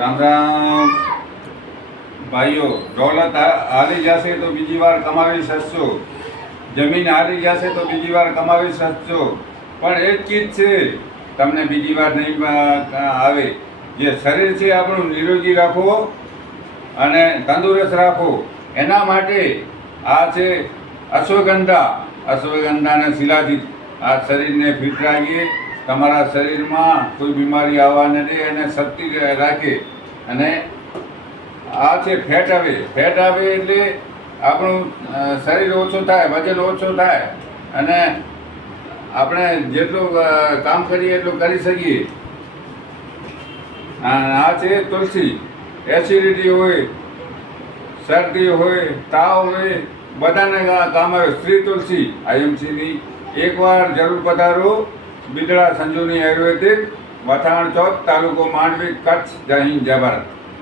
રામ રામ ભાઈઓ, દોલત હારી જશે તો બીજી વાર કમાવી શકશો, જમીન હારી જશે તો બીજી વાર કમાવી શકશો, પણ એક ચીજ છે તમને બીજી વાર નહીં આવે, જે શરીર છે આપણું નિરોગી રાખો અને તંદુરસ્ત રાખો. એના માટે આ છે અશ્વગંધાના શિલાજીત. આ શરીરને ફિટ રાખીએ, તમારા શરીરમાં કોઈ બીમારી આવવા ન દે અને શક્તિ રાખે. અને આ છે ફેટ આવે એટલે આપણું શરીર ઓછું થાય, વજન ઓછું થાય અને આપણે જેટલું કામ કરીએ એટલું કરી શકીએ. આ છે તુલસી. એસિડિટી હોય, શરદી હોય, તાવ હોય, બધાને કામ આવે. શ્રી તુલસી આઈએમસીની એકવાર જરૂર પધારો. બિદડા સંજુની આયુર્વેદિક, વથાણ ચોક, તાલુકો માંડવી, કચ્છ. જય હિન્દ, જય ભારત.